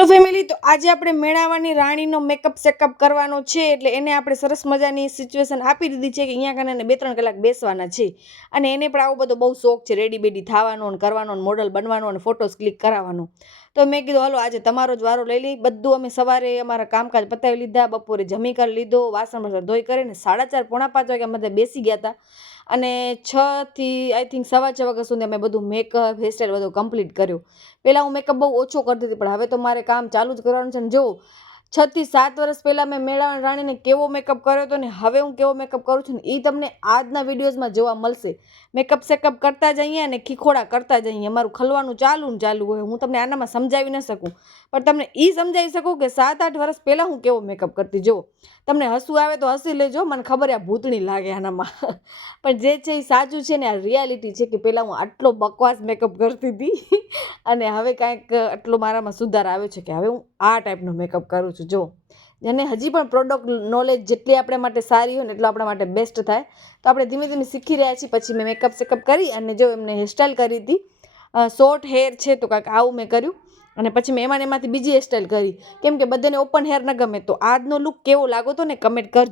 તો ફેમિલી, તો આજે આપણે મેળાવાની રાણીનો મેકઅપ સેકઅપ કરવાનો છે. એટલે એને આપણે સરસ મજાની સિચ્યુએશન આપી દીધી છે કે અહીંયા કને 2-3 કલાક બેસવાના છે. અને એને પણ આવો બધો બહુ શોખ છે રેડી બેડી થવાનો અને કરવાનો અને મોડલ બનવાનો અને ફોટોસ ક્લિક કરાવવાનો. તો મેં કીધું હાલો આજે તમારો જ વારો લઈ લઈ. બધું અમે સવારે અમારા કામકાજ પતાવી લીધા, બપોરે જમી કરી લીધો, વાસણ ધોઈ કરીને 4:30 પોણા 5 વાગ્યા અમે બેસી ગયા હતા. અને 6 થી આઈ થિંક 6:15 વાગ્યા સુધી અમે બધું મેકઅપ હેરસ્ટાઈલ બધું કમ્પ્લીટ કર્યું. પહેલાં હું મેકઅપ બહુ ઓછો કરતી હતી, પણ હવે તો મારે કામ ચાલુ જ કરવાનું છે. ને જો 6 થી 7 વર્ષ પહેલાં મેં મેળાની રાણીને કેવો મેકઅપ કર્યો હતો ને હવે હું કેવો મેકઅપ કરું છું ને એ તમને આજના વિડીયોઝમાં જોવા મળશે. મેકઅપ સેકઅપ કરતા જઈએ અને ખીખોડા કરતા જઈએ, અમારું ખલવાનું ચાલુ હોય. હું તમને આનામાં સમજાવી ન શકું, પણ તમને એ સમજાવી શકું કે 7-8 વર્ષ પહેલાં હું કેવો મેકઅપ કરતી. જો તમને હસવું આવે તો હસી લેજો, મને ખબર આ ભૂતણી લાગે આનામાં, પણ જે છે એ સાચું છે ને, આ રિયાલિટી છે કે પહેલાં હું આટલો બકવાસ મેકઅપ કરતી હતી અને હવે કાંઈક આટલો મારામાં સુધાર આવ્યો છે કે હવે હું આ ટાઈપનો મેકઅપ કરું છું. જો અને હજી પણ પ્રોડક્ટ નોલેજ જેટલી આપણે માટે સારી હોય ને એટલો આપણા માટે બેસ્ટ થાય. તો આપણે ધીમે ધીમે શીખી રહ્યા છીએ. પછી મેં મેકઅપ સેકઅપ કરી અને જો એમને હેરસ્ટાઈલ કરી હતી, શોર્ટ હેર છે તો કાંઈક આવું મેં કર્યું. અને પછી મેં એમાંથી બીજી હેરસ્ટાઈલ કરી, કેમ કે બધાને ઓપન હેર ન ગમે. તો આજનો લુક કેવો લાગો તો ને કમેન્ટ કરજો.